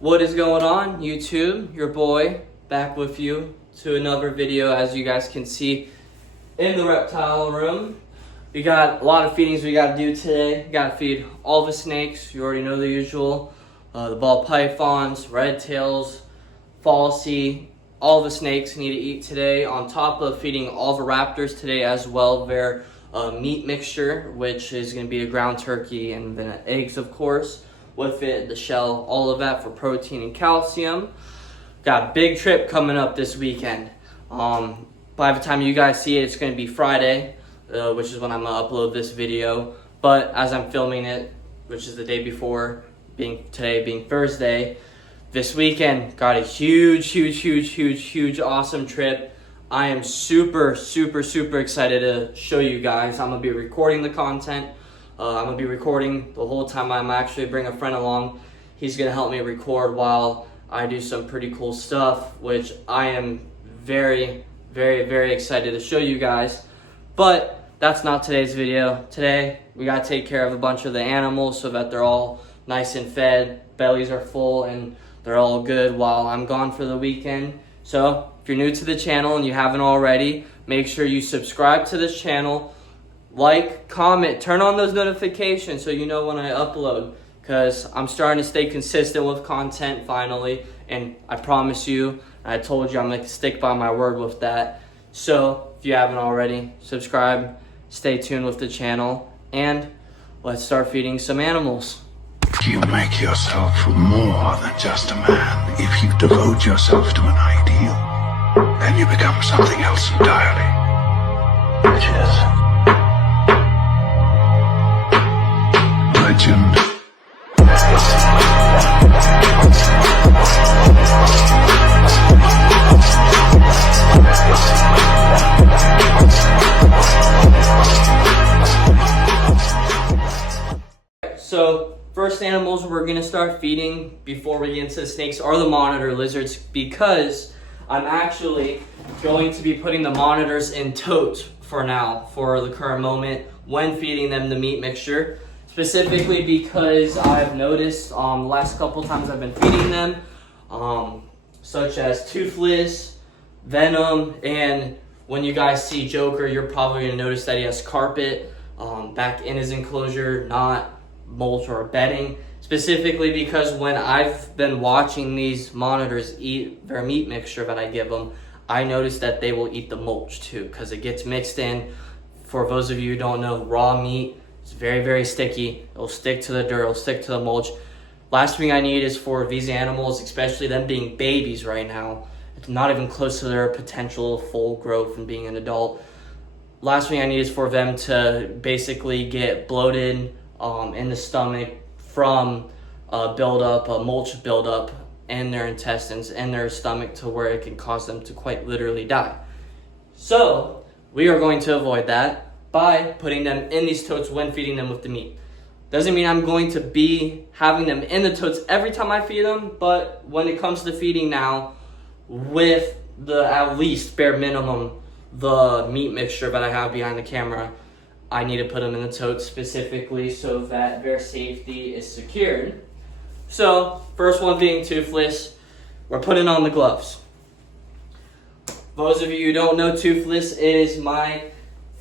What is going on, YouTube? Your boy back with you to another video. As you guys can see in the reptile room, we got a lot of feedings we got to do today. We got to feed all the snakes. You already know the usual. The ball pythons, red tails, falsy. All the snakes need to eat today, on top of feeding all the raptors today as well. Their meat mixture, which is going to be a ground turkey and then eggs, of course, with it, the shell, all of that for protein and calcium. Got a big trip coming up this weekend. By the time you guys see it, it's going to be Friday, which is when I'm going to upload this video. But as I'm filming it, which is the day before, today being Thursday, this weekend got a huge awesome trip. I am super excited to show you guys. I'm gonna be recording the content. I'm gonna be recording the whole time. I'm actually bring a friend along. He's gonna help me record while I do some pretty cool stuff, which I am very excited to show you guys. But that's not today's video. Today we gotta take care of a bunch of the animals so that they're all nice and fed, bellies are full, and they're all good while I'm gone for the weekend. So if you're new to the channel and you haven't already, make sure you subscribe to this channel, like, comment, turn on those notifications so you know when I upload, because I'm starting to stay consistent with content finally, and I promise you, I told you I'm going to stick by my word with that. So if you haven't already, subscribe, stay tuned with the channel, and let's start feeding some animals. You make yourself more than just a man. If you devote yourself to an ideal, then you become something else entirely. Which is legend. So first animals we're going to start feeding before we get into the snakes are the monitor lizards, because I'm actually going to be putting the monitors in totes for now, for the current moment, when feeding them the meat mixture. Specifically because I've noticed the last couple times I've been feeding them, such as Toothless, Venom, and when you guys see Joker, you're probably going to notice that he has carpet back in his enclosure, not mulch or bedding, specifically because when I've been watching these monitors eat their meat mixture that I give them, I noticed that they will eat the mulch too, because it gets mixed in. For those of you who don't know, raw meat is very sticky. It'll stick to the dirt, it'll stick to the mulch. Last thing I need is for these animals, especially them being babies right now, it's not even close to their potential full growth and being an adult. Last thing I need is for them to basically get bloated in the stomach from mulch buildup in their intestines and their stomach, to where it can cause them to quite literally die. So we are going to avoid that by putting them in these totes when feeding them with the meat. Doesn't mean I'm going to be having them in the totes every time I feed them, but when it comes to feeding now, with the at least bare minimum, the meat mixture that I have behind the camera, I need to put them in the totes specifically so that their safety is secured. So, first one being Toothless, we're putting on the gloves. Those of you who don't know, Toothless is my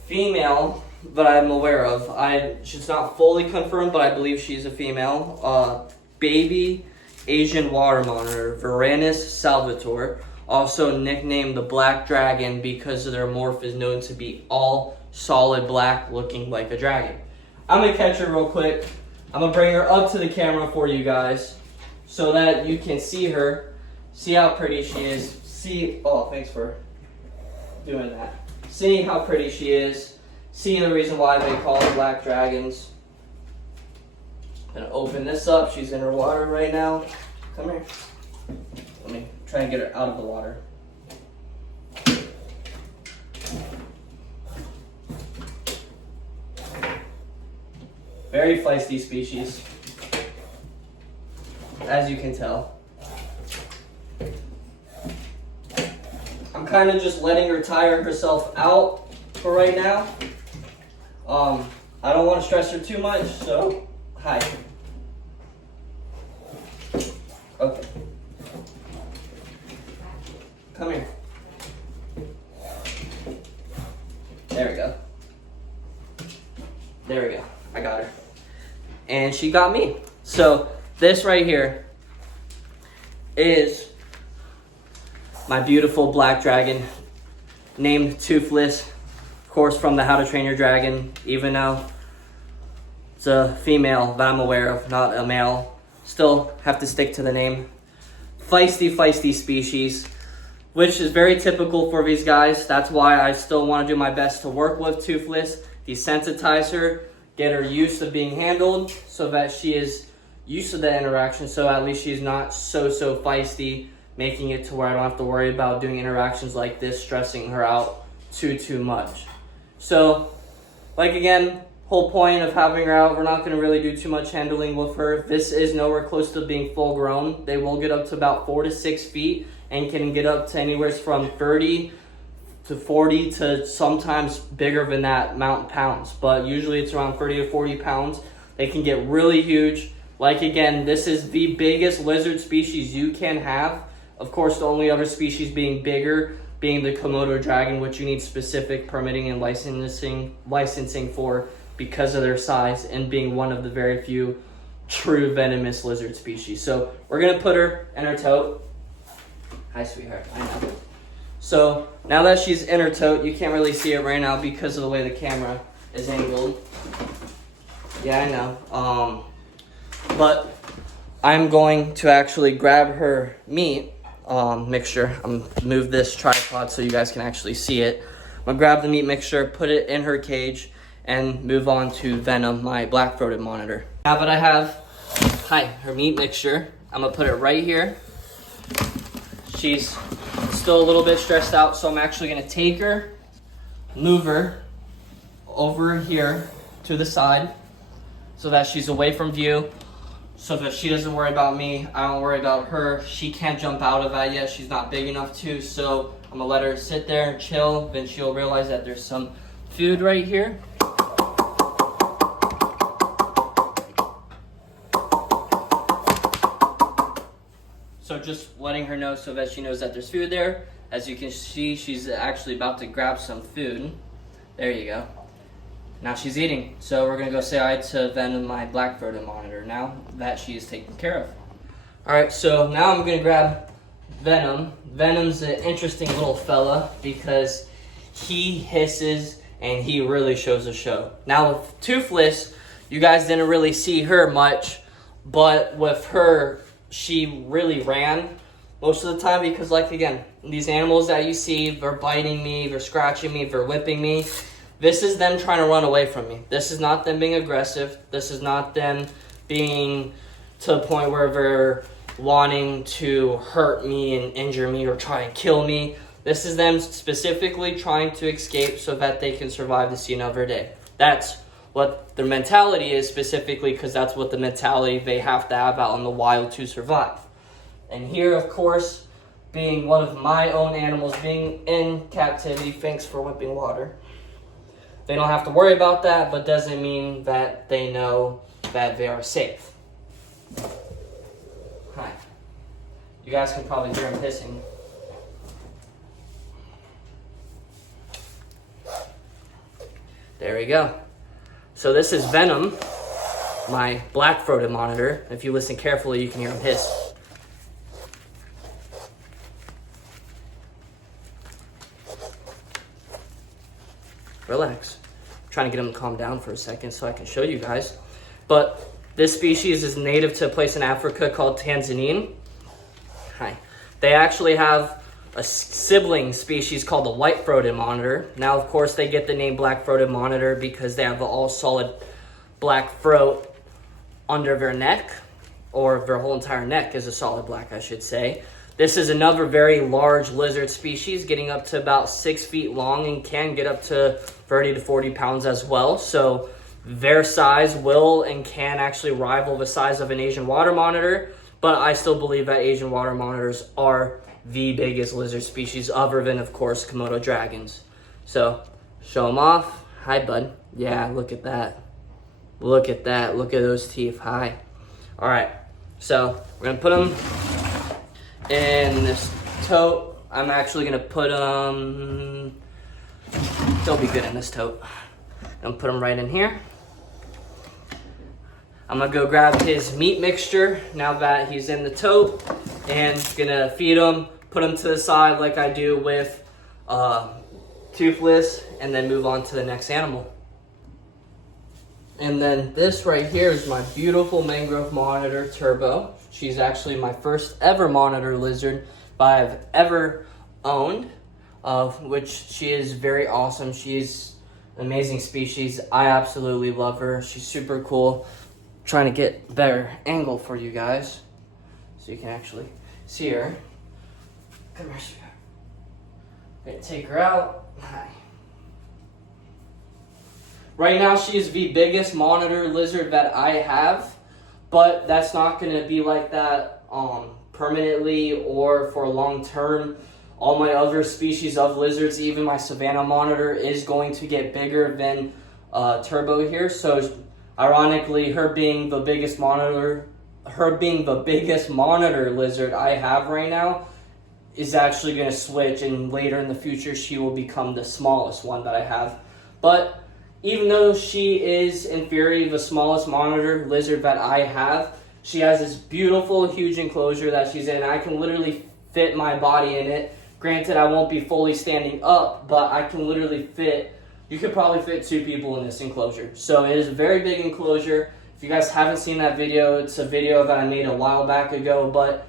female that I'm aware of. She's not fully confirmed, but I believe she's a female. Baby Asian water monitor, Varanus salvator, also nicknamed the Black Dragon because their morph is known to be all solid black, looking like a dragon. I'm gonna catch her real quick. I'm gonna bring her up to the camera for you guys so that you can see her, see how pretty she is, thanks for doing that. Seeing how pretty she is, seeing the reason why they call her black dragons. I'm gonna open this up. She's in her water right now. Come here. Let me try and get her out of the water. Very feisty species, as you can tell. I'm kind of just letting her tire herself out for right now. I don't want to stress her too much, so hi. Okay. Come here. There we go. There we go. I got her. And she got me. So this right here is my beautiful black dragon named Toothless. Of course, from the How to Train Your Dragon, even though it's a female that I'm aware of, not a male. Still have to stick to the name. Feisty species, which is very typical for these guys. That's why I still want to do my best to work with Toothless, desensitize her, get her used to being handled so that she is used to the interaction, so at least she's not so feisty, making it to where I don't have to worry about doing interactions like this, stressing her out too much. So, like again, whole point of having her out, we're not going to really do too much handling with her. This is nowhere close to being full grown. They will get up to about 4 to 6 feet and can get up to anywhere from 30 to 40 to sometimes bigger than that amount pounds. But usually it's around 30 to 40 pounds. They can get really huge. Like again, this is the biggest lizard species you can have. Of course, the only other species being bigger being the Komodo dragon, which you need specific permitting and licensing for because of their size and being one of the very few true venomous lizard species. So we're gonna put her in her tote. Hi, sweetheart. I know. So now that she's in her tote, you can't really see it right now because of the way the camera is angled. Yeah, I know. But I'm going to actually grab her meat mixture. I'm gonna move this tripod so you guys can actually see it. I'm gonna grab the meat mixture, put it in her cage, and move on to Venom, my black-throated monitor. Now that I have, her meat mixture, I'm gonna put it right here. She's still a little bit stressed out, so I'm actually gonna take her, move her over here to the side so that she's away from view, so that she doesn't worry about me, I don't worry about her. She can't jump out of that yet, she's not big enough to, so I'm gonna let her sit there and chill, then she'll realize that there's some food right here. So just letting her know so that she knows that there's food there. As you can see, she's actually about to grab some food. There you go. Now she's eating. So we're gonna go say hi to Venom, my black-throated monitor, now that she is taken care of. All right, so now I'm gonna grab Venom. Venom's an interesting little fella because he hisses and he really shows a show. Now with Toothless, you guys didn't really see her much, but with her, she really ran most of the time because, like, again, these animals that you see, they're biting me, they're scratching me, they're whipping me. This is them trying to run away from me. This is not them being aggressive. This is not them being to the point where they're wanting to hurt me and injure me or try and kill me. This is them specifically trying to escape so that they can survive to see another day. That's what their mentality is, specifically because that's what the mentality they have to have out in the wild to survive. And here, of course, being one of my own animals, being in captivity, thanks for whipping water. They don't have to worry about that, but doesn't mean that they know that they are safe. Hi. You guys can probably hear him hissing. There we go. So this is Venom, my black-throated monitor. If you listen carefully, you can hear him hiss. Relax. I'm trying to get him to calm down for a second so I can show you guys. But this species is native to a place in Africa called Tanzania. Hi. They actually have a sibling species called the white-throated monitor. Now, of course, they get the name black-throated monitor because they have the all-solid black throat under their neck, or their whole entire neck is a solid black, I should say. This is another very large lizard species, getting up to about 6 feet long and can get up to 30 to 40 pounds as well. So their size will and can actually rival the size of an Asian water monitor, but I still believe that Asian water monitors are the biggest lizard species, other than, of course, Komodo dragons. So, show them off. Hi, bud. Yeah, look at that. Look at that. Look at those teeth. Hi. All right. So we're gonna put them in this tote. I'm actually gonna put them, they'll be good in this tote. I'm gonna put them right in here. I'm gonna go grab his meat mixture now that he's in the tote, and gonna feed him, put him to the side like I do with Toothless, and then move on to the next animal. And then this right here is my beautiful mangrove monitor, Turbo. She's actually my first ever monitor lizard I've ever owned, which she is very awesome. She's an amazing species. I absolutely love her. She's super cool. Trying to get better angle for you guys so you can actually see her. Come here, sweetheart. Gonna take her out. Hi. Right now she is the biggest monitor lizard that I have, but that's not gonna be like that permanently or for long term. All my other species of lizards, even my Savannah monitor, is going to get bigger than Turbo here. So ironically, her being the biggest monitor lizard I have right now is actually going to switch, and later in the future she will become the smallest one that I have. But even though she is in theory the smallest monitor lizard that I have, she has this beautiful huge enclosure that she's in. I can literally fit my body in it. Granted, I won't be fully standing up, but I can literally fit, you could probably fit 2 people in this enclosure. So it is a very big enclosure. If you guys haven't seen that video, it's a video that I made a while back ago, but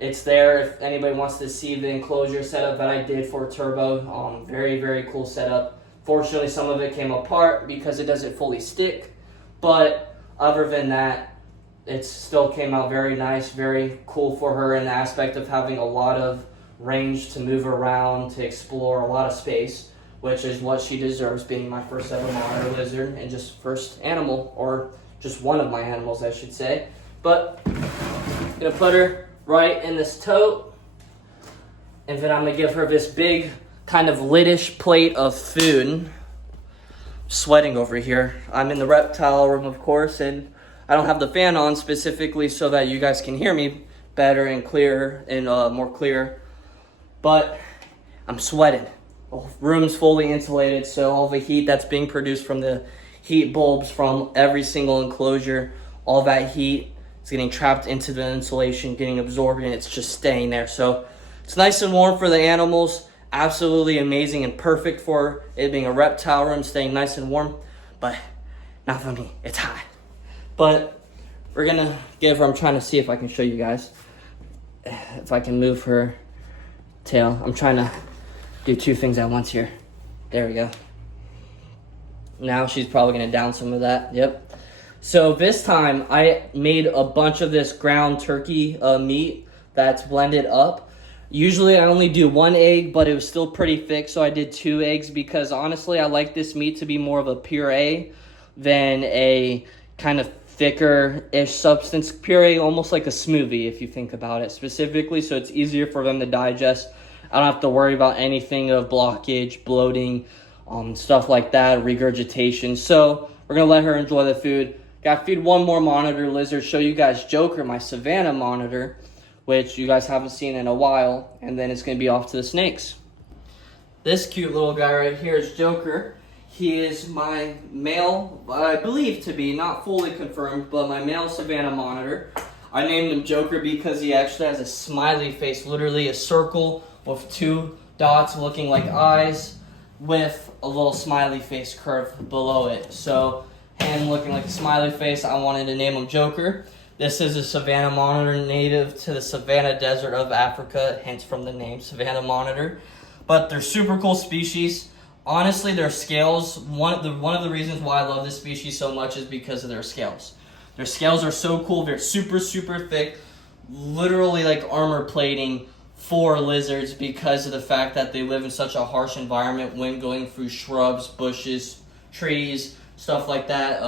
it's there if anybody wants to see the enclosure setup that I did for Turbo. Very, very cool setup. Fortunately, some of it came apart because it doesn't fully stick, but other than that, it still came out very nice, very cool for her in the aspect of having a lot of range to move around, to explore, a lot of space, which is what she deserves, being my first ever monitor lizard and just first animal, or just one of my animals, I should say. But I'm gonna put her right in this tote, and then I'm gonna give her this big kind of lidish plate of food. Sweating over here. I'm in the reptile room, of course, and I don't have the fan on specifically so that you guys can hear me better and clearer and more clear. But I'm sweating. The room's fully insulated, so all the heat that's being produced from the heat bulbs from every single enclosure, all that heat is getting trapped into the insulation, getting absorbed, and it's just staying there. So it's nice and warm for the animals. Absolutely amazing and perfect for it being a reptile room, staying nice and warm, but not for me. It's hot. But we're gonna give her, I'm trying to see if I can show you guys, if I can move her tail. I'm trying to do 2 things at once here. There we go. Now she's probably gonna down some of that. Yep. So this time I made a bunch of this ground turkey meat that's blended up. Usually I only do 1 egg, but it was still pretty thick, so I did 2 eggs because honestly I like this meat to be more of a puree than a kind of thicker-ish substance. Puree, almost like a smoothie if you think about it specifically, so it's easier for them to digest. I don't have to worry about anything of blockage, bloating, stuff like that, regurgitation. So we're going to let her enjoy the food. Got to feed 1 more monitor lizard, show you guys Joker, my Savannah monitor, which you guys haven't seen in a while, and then it's going to be off to the snakes. This cute little guy right here is Joker. He is my male, I believe to be, not fully confirmed, but my male Savannah monitor. I named him Joker because he actually has a smiley face, literally a circle with 2 dots looking like eyes with a little smiley face curve below it. So him looking like a smiley face, I wanted to name him Joker. This is a Savannah monitor native to the Savannah Desert of Africa, hence from the name Savannah monitor. But they're super cool species. Honestly, their scales, one of the reasons why I love this species so much is because of their scales. Their scales are so cool. They're super, super thick, literally like armor plating for lizards because of the fact that they live in such a harsh environment when going through shrubs, bushes, trees, stuff like that.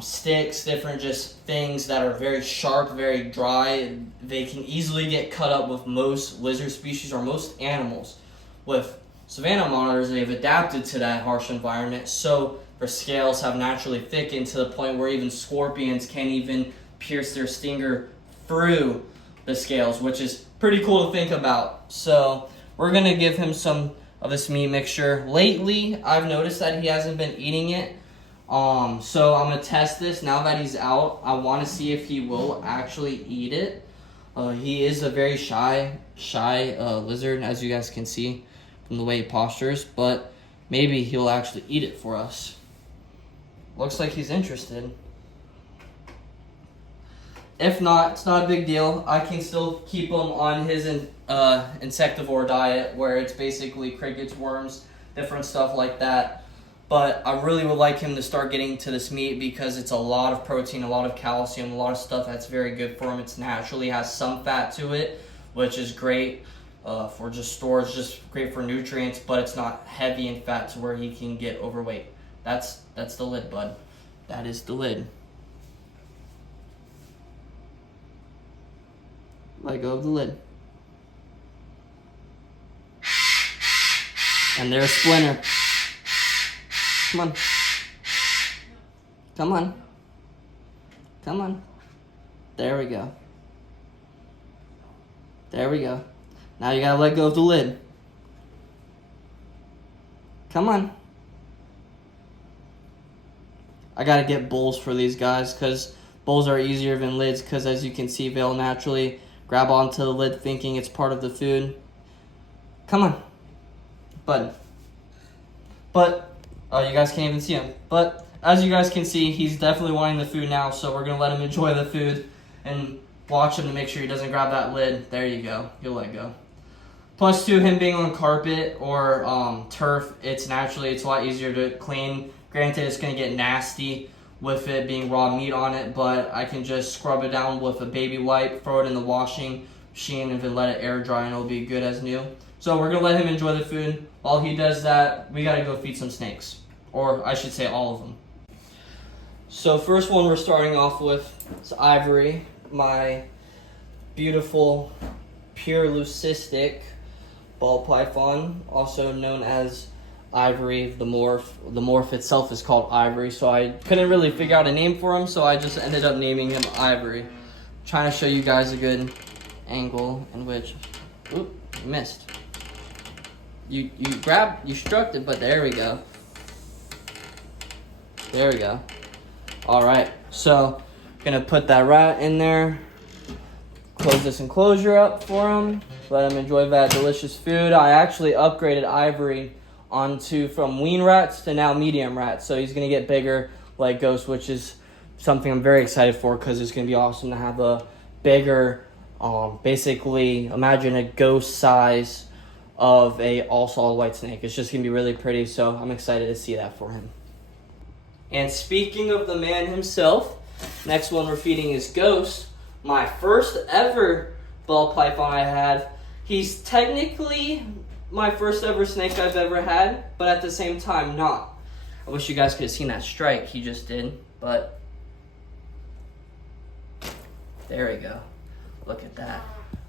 Sticks, different just things that are very sharp, very dry. They can easily get cut up with most lizard species or most animals. With Savannah monitors, they've adapted to that harsh environment, so their scales have naturally thickened to the point where even scorpions can't even pierce their stinger through the scales, which is pretty cool to think about. So we're gonna give him some of this meat mixture. Lately, I've noticed that he hasn't been eating it. So I'm gonna test this now that he's out. I want to see if he will actually eat it. He is a very shy lizard, as you guys can see from the way he postures, but maybe he'll actually eat it for us. Looks like he's interested. If not, it's not a big deal. I can still keep him on his insectivore diet, where it's basically crickets, worms, different stuff like that. But I really would like him to start getting to this meat because it's a lot of protein, a lot of calcium, a lot of stuff that's very good for him. It's naturally has some fat to it, which is great for just storage, just great for nutrients, but it's not heavy in fat to where he can get overweight. That's the lid, bud. That is the lid. Let go of the lid. And there's Splinter. Come on. Come on. Come on. There we go. There we go. Now you gotta let go of the lid. Come on. I gotta get bowls for these guys because bowls are easier than lids because, as you can see, they'll naturally grab onto the lid thinking it's part of the food. Come on. But you guys can't even see him. But as you guys can see, he's definitely wanting the food now, so we're going to let him enjoy the food and watch him to make sure he doesn't grab that lid. There you go. He'll let go. Plus, to him being on carpet or turf, it's a lot easier to clean. Granted, it's going to get nasty with it being raw meat on it, but I can just scrub it down with a baby wipe, throw it in the washing machine, and then let it air dry, and it'll be good as new. So we're going to let him enjoy the food. While he does that, we got to go feed some snakes. Or I should say all of them. So first one we're starting off with is Ivory, my beautiful, pure leucistic ball python, also known as Ivory, the morph. The morph itself is called Ivory, so I couldn't really figure out a name for him, so I just ended up naming him Ivory. I'm trying to show you guys a good angle in which, oop, you missed. You struck it, but there we go. There we go. All right, so gonna put that rat in there. Close this enclosure up for him. Let him enjoy that delicious food. I actually upgraded Ivory from wean rats to now medium rats, so he's gonna get bigger like Ghost, which is something I'm very excited for because it's gonna be awesome to have a bigger, basically imagine a Ghost size of a all solid white snake. It's just gonna be really pretty, so I'm excited to see that for him. And speaking of the man himself, next one we're feeding is Ghost, my first ever ball python I had. He's technically my first ever snake I've ever had, but at the same time not. I wish you guys could have seen that strike he just did, but there we go. Look at that.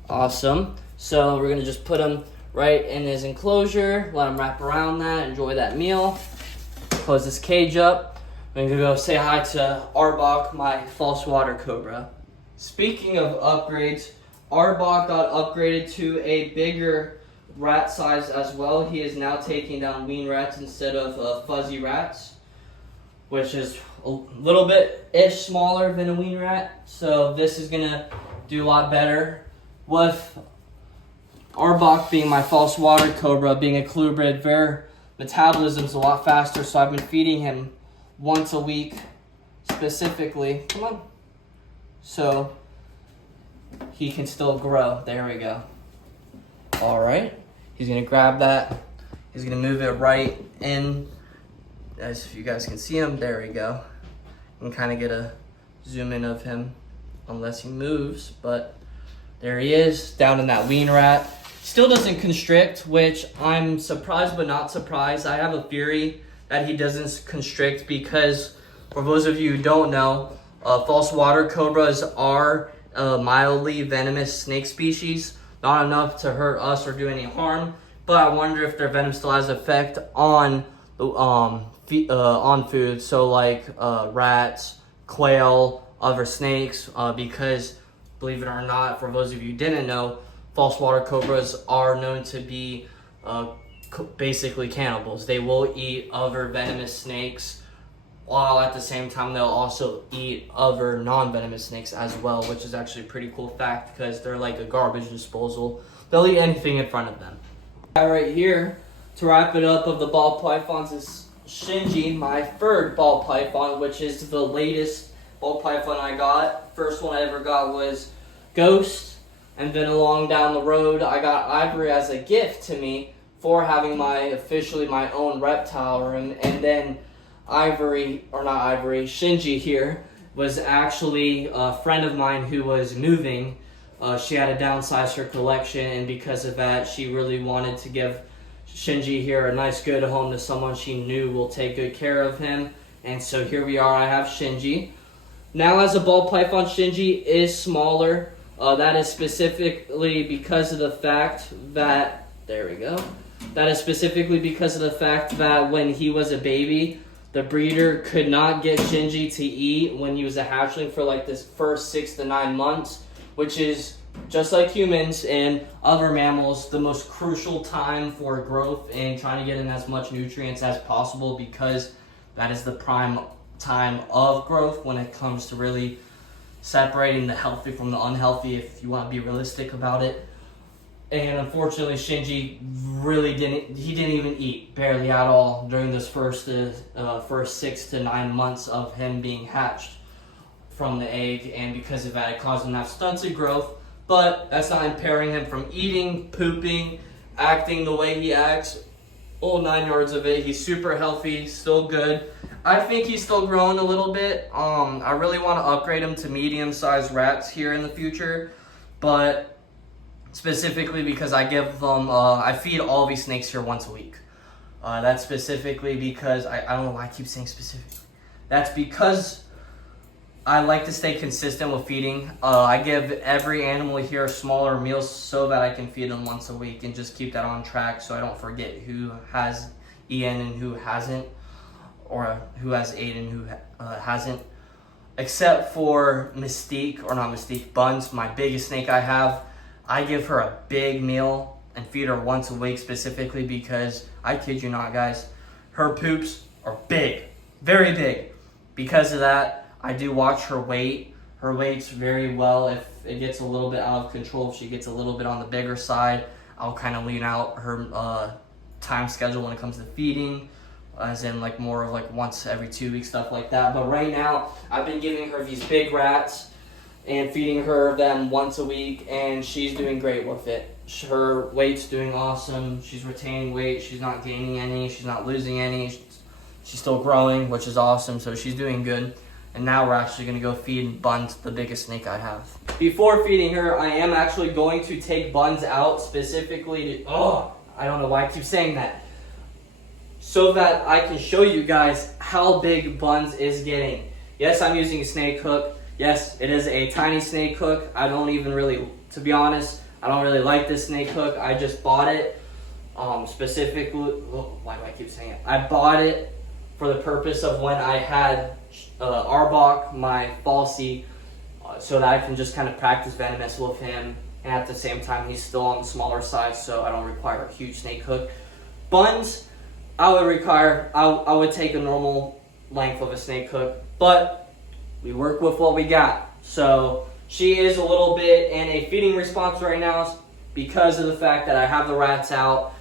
Awesome. So we're gonna just put him right in his enclosure, let him wrap around that, enjoy that meal. Close this cage up. I'm gonna go say hi to Arbok, my false water cobra. Speaking of upgrades, Arbok got upgraded to a bigger rat size as well. He is now taking down wean rats instead of fuzzy rats, which is a little bit-ish smaller than a wean rat. So this is gonna do a lot better. With Arbok being my false water cobra, being a colubrid, their metabolism's a lot faster, so I've been feeding him once a week specifically. Come on. So he can still grow. There we go. All right. He's going to grab that. He's going to move it right in. As if you guys can see him, there we go. You can kind of get a zoom in of him unless he moves, but there he is down in that wean rat. Still doesn't constrict, which I'm surprised but not surprised. I have a theory that he doesn't constrict because, for those of you who don't know, false water cobras are a mildly venomous snake species. Not enough to hurt us or do any harm, but I wonder if their venom still has effect on food. So like rats, quail, other snakes because, believe it or not, for those of you who didn't know, false water cobras are known to be basically cannibals. They will eat other venomous snakes, while at the same time they'll also eat other non-venomous snakes as well, which is actually a pretty cool fact because they're like a garbage disposal. They'll eat anything in front of them. Right here, to wrap it up of the ball pythons, is Shinji, my third ball python, which is the latest ball python I got. First one I ever got was Ghost, and then along down the road I got Ivory as a gift to me for having officially my own reptile room. And then Shinji here was actually a friend of mine who was moving. She had to downsize her collection, and because of that, she really wanted to give Shinji here a nice good home to someone she knew will take good care of him. And so here we are, I have Shinji. Now as a ball python, Shinji is smaller. That is specifically because of the fact that, when he was a baby, the breeder could not get Shinji to eat when he was a hatchling for like this first 6 to 9 months, which is, just like humans and other mammals, the most crucial time for growth and trying to get in as much nutrients as possible, because that is the prime time of growth when it comes to really separating the healthy from the unhealthy, if you want to be realistic about it. And unfortunately, Shinji didn't even eat, barely at all, during this first 6 to 9 months of him being hatched from the egg, and because of that, it caused him to have stunted growth. But that's not impairing him from eating, pooping, acting the way he acts, all 9 yards of it. He's super healthy, still good. I think he's still growing a little bit. I really want to upgrade him to medium-sized rats here in the future, but specifically because I give them, I feed all these snakes here once a week. That's specifically because, I don't know why I keep saying specifically. That's because I like to stay consistent with feeding. I give every animal here smaller meals so that I can feed them once a week and just keep that on track so I don't forget who has eaten and who hasn't, or who has ate and who hasn't. Except for Buns, my biggest snake I have. I give her a big meal and feed her once a week specifically because, I kid you not guys, her poops are big, very big. Because of that, I do watch her weight. Her weight's very well. If it gets a little bit out of control, if she gets a little bit on the bigger side, I'll kind of lean out her time schedule when it comes to feeding, as in like more of like once every 2 weeks, stuff like that. But right now, I've been giving her these big rats and feeding her them once a week, and she's doing great with it. Her weight's doing awesome. She's retaining weight. She's not gaining any. She's not losing any. She's still growing, which is awesome. So she's doing good. And now we're actually going to go feed Buns, the biggest snake I have. Before feeding her, I am actually going to take Buns out specifically to, I don't know why I keep saying that, so that I can show you guys how big Buns is getting. Yes, I'm using a snake hook. Yes, it is a tiny snake hook. I don't even really, to be honest, I don't really like this snake hook. I just bought it specifically, why do I keep saying it? I bought it for the purpose of when I had Arbok, my falsie, so that I can just kind of practice venomous with him, and at the same time he's still on the smaller side, so I don't require a huge snake hook. Buns, I would take a normal length of a snake hook, but we work with what we got. So she is a little bit in a feeding response right now because of the fact that I have the rats out.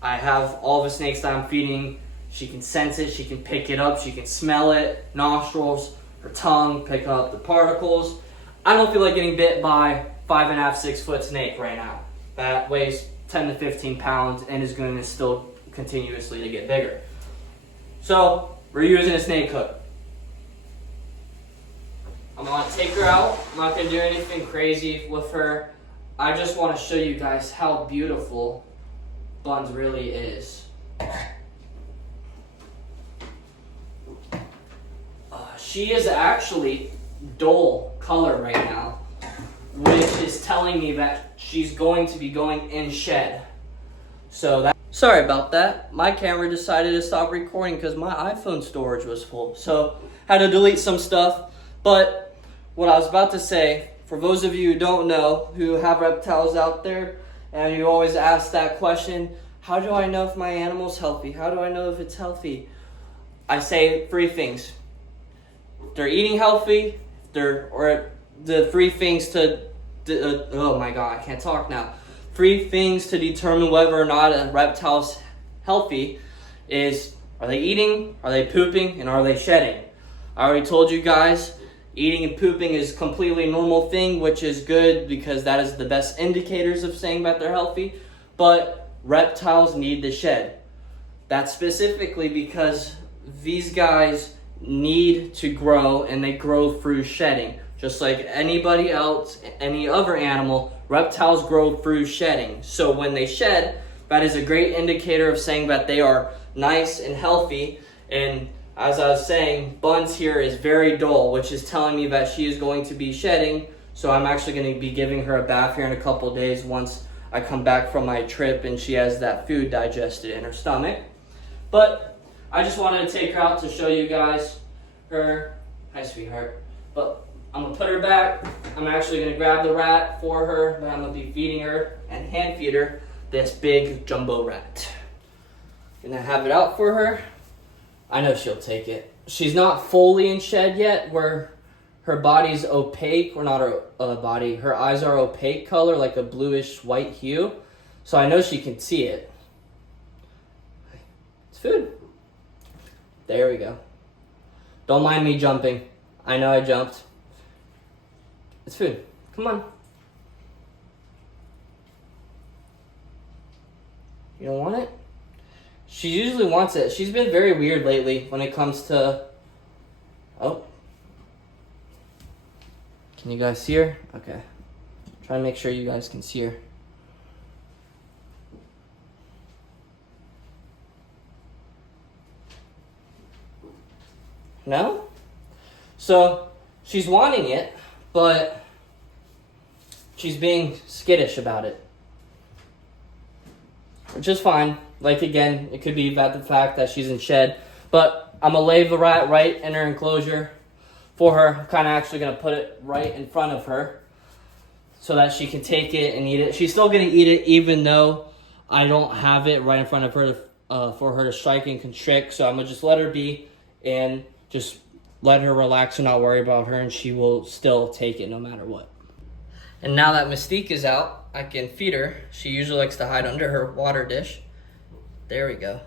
I have all the snakes that I'm feeding. She can sense it, she can pick it up, she can smell it, nostrils, her tongue, pick up the particles. I don't feel like getting bit by 5.5, 6 foot snake right now. That weighs 10 to 15 pounds and is going to still continuously to get bigger. So we're using a snake hook. I'm going to take her out. I'm not going to do anything crazy with her. I just want to show you guys how beautiful Buns really is. She is actually dull color right now, which is telling me that she's going to be going in shed. So sorry about that. My camera decided to stop recording because my iPhone storage was full. So had to delete some stuff, but what I was about to say, for those of you who don't know, who have reptiles out there, and you always ask that question, how do I know if my animal's healthy? How do I know if it's healthy? I say 3 things. They're eating healthy, or the 3 things to, oh my god, I can't talk now. 3 things to determine whether or not a reptile's healthy is, are they eating, are they pooping, and are they shedding? I already told you guys, eating and pooping is a completely normal thing, which is good because that is the best indicators of saying that they're healthy. But reptiles need to shed. That's specifically because these guys need to grow, and they grow through shedding. Just like anybody else, any other animal, reptiles grow through shedding. So when they shed, that is a great indicator of saying that they are nice and healthy. And as I was saying, Buns here is very dull, which is telling me that she is going to be shedding. So I'm actually going to be giving her a bath here in a couple of days once I come back from my trip and she has that food digested in her stomach. But I just wanted to take her out to show you guys her. Hi, sweetheart. But I'm going to put her back. I'm actually going to grab the rat for her, but I'm going to be feeding her and hand feed her this big jumbo rat. Going to have it out for her. I know she'll take it. She's not fully in shed yet, where her body's opaque, or not her body, her eyes are opaque color, like a bluish white hue. So I know she can see it. It's food. There we go. Don't mind me jumping. I know I jumped. It's food. Come on. You don't want it? She usually wants it. She's been very weird lately when it comes to... Oh. Can you guys see her? Okay. Try to make sure you guys can see her. No? So, she's wanting it, but she's being skittish about it. Which is fine. Like, again, it could be about the fact that she's in shed. But I'm going to lay the rat right in her enclosure for her. I'm kind of actually going to put it right in front of her so that she can take it and eat it. She's still going to eat it even though I don't have it right in front of her for her to strike and constrict. So I'm going to just let her be and just let her relax and not worry about her, and she will still take it no matter what. And now that Mystique is out, I can feed her. She usually likes to hide under her water dish. There we go.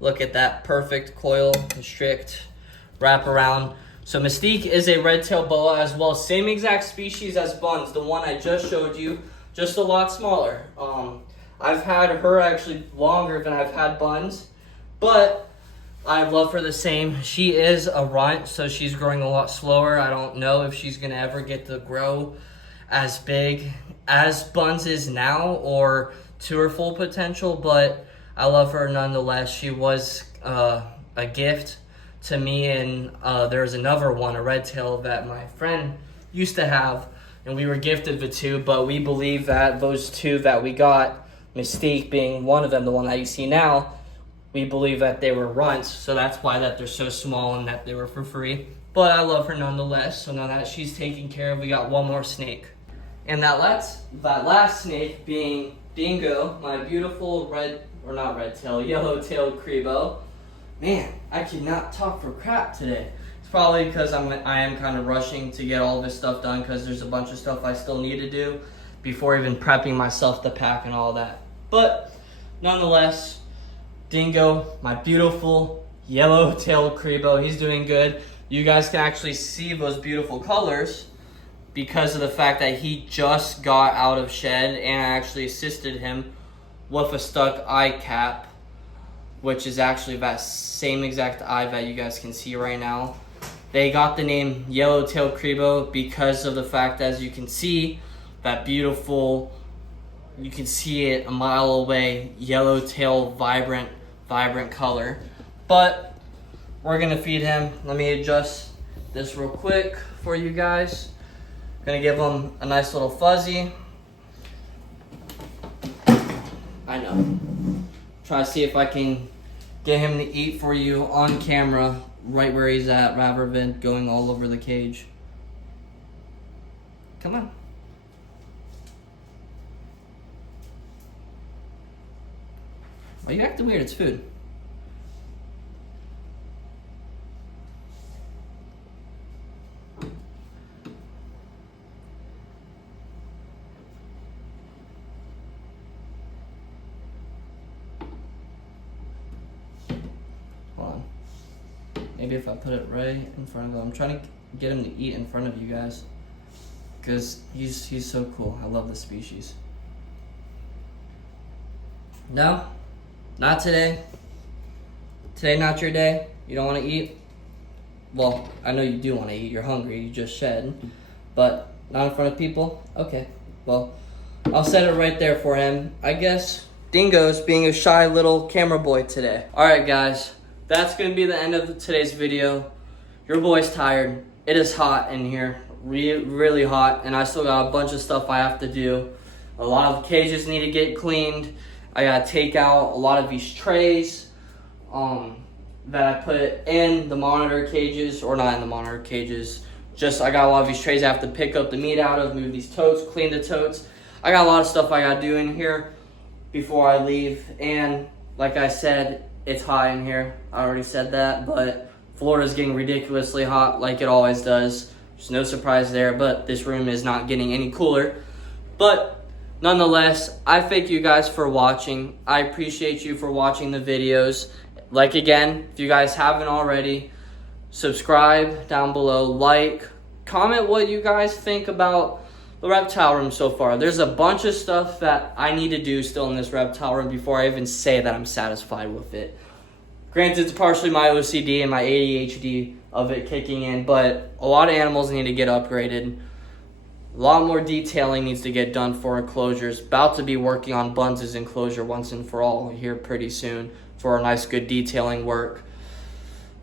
Look at that perfect coil, constrict, wrap around. So Mystique is a red-tailed boa as well. Same exact species as Buns, the one I just showed you, just a lot smaller. I've had her actually longer than I've had Buns, but I love her the same. She is a runt, so she's growing a lot slower. I don't know if she's going to ever get to grow as big as Buns is now or to her full potential, but I love her nonetheless. She was a gift to me, and there's another one, a red tail, that my friend used to have, and we were gifted the 2, but we believe that those 2 that we got, Mystique being one of them, the one that you see now, we believe that they were runts, so that's why that they're so small and that they were for free. But I love her nonetheless, so now that she's taken care of, we got one more snake. And that last snake being Dingo, my beautiful yellow-tailed Crebo. Man, I cannot talk for crap today. It's probably because I am kind of rushing to get all this stuff done because there's a bunch of stuff I still need to do before even prepping myself to pack and all that. But nonetheless, Dingo, my beautiful yellow-tailed Crebo, he's doing good. You guys can actually see those beautiful colors because of the fact that he just got out of shed, and I actually assisted him with a stuck eye cap, which is actually that same exact eye that you guys can see right now. They got the name Yellow-tailed Crebo because of the fact, as you can see, that beautiful, you can see it a mile away, yellow-tail, vibrant color. But we're gonna feed him. Let me adjust this real quick for you guys. Gonna give him a nice little fuzzy. I know. Try to see if I can get him to eat for you on camera, right where he's at, rather than going all over the cage. Come on. Why are you acting weird? It's food. Hold on. Maybe if I put it right in front of him. I'm trying to get him to eat in front of you guys. Because he's so cool. I love the species. No? Not today. Today not your day. You don't want to eat? Well, I know you do want to eat. You're hungry. You just shed. But not in front of people? Okay. Well, I'll set it right there for him. I guess Dingo's being a shy little camera boy today. Alright guys. That's going to be the end of today's video. Your boy's tired. It is hot in here. Really hot. And I still got a bunch of stuff I have to do. A lot of cages need to get cleaned. I gotta take out a lot of these trays that I put in the monitor cages, or not in the monitor cages. Just I got a lot of these trays I have to pick up the meat out of, move these totes, clean the totes. I got a lot of stuff I gotta do in here before I leave. And like I said, it's hot in here. I already said that, but Florida's getting ridiculously hot like it always does. There's no surprise there, but this room is not getting any cooler. But nonetheless, I thank you guys for watching. I appreciate you for watching the videos. Like again, if you guys haven't already, subscribe down below, like, comment what you guys think about the reptile room so far. There's a bunch of stuff that I need to do still in this reptile room before I even say that I'm satisfied with it. Granted, it's partially my OCD and my ADHD of it kicking in, but a lot of animals need to get upgraded. A lot more detailing needs to get done for enclosures. About to be working on Buns' enclosure once and for all here pretty soon for a nice good detailing work.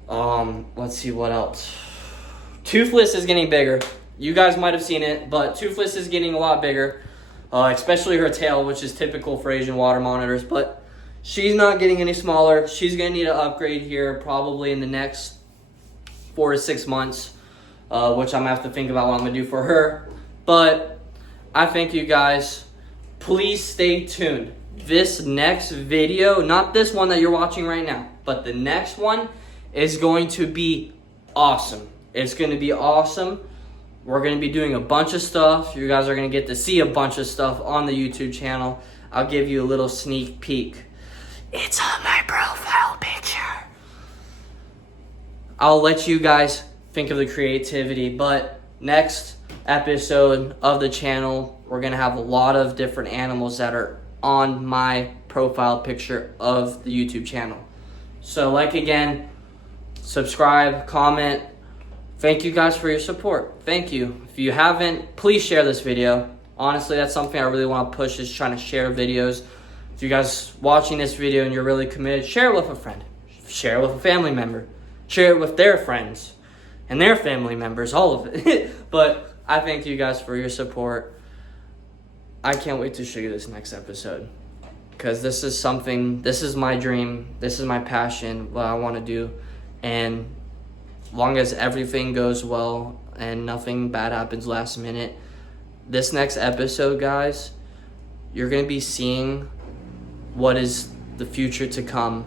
Let's see what else. Toothless is getting bigger. You guys might have seen it, but Toothless is getting a lot bigger, especially her tail, which is typical for Asian water monitors, but she's not getting any smaller. She's going to need an upgrade here probably in the next 4 to 6 months, which I'm going to have to think about what I'm going to do for her. But I thank you guys. Please stay tuned. This next video, not this one that you're watching right now, but the next one is going to be awesome. It's going to be awesome. We're going to be doing a bunch of stuff. You guys are going to get to see a bunch of stuff on the YouTube channel. I'll give you a little sneak peek. It's on my profile picture. I'll let you guys think of the creativity, but next episode of the channel, we're going to have a lot of different animals that are on my profile picture of the YouTube channel. So like again, subscribe, comment. Thank you guys for your support. Thank you. If you haven't, please share this video. Honestly, that's something I really want to push, is trying to share videos. If you guys watching this video and you're really committed, share it with a friend. Share it with a family member. Share it with their friends and their family members, all of it. But I thank you guys for your support. I can't wait to show you this next episode, because this is my dream. This is my passion, what I want to do. And as long as everything goes well and nothing bad happens last minute, this next episode, guys, you're going to be seeing what is the future to come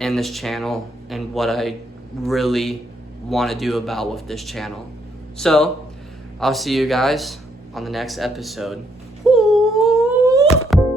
in this channel and what I really want to do about with this channel. So I'll see you guys on the next episode. Woo!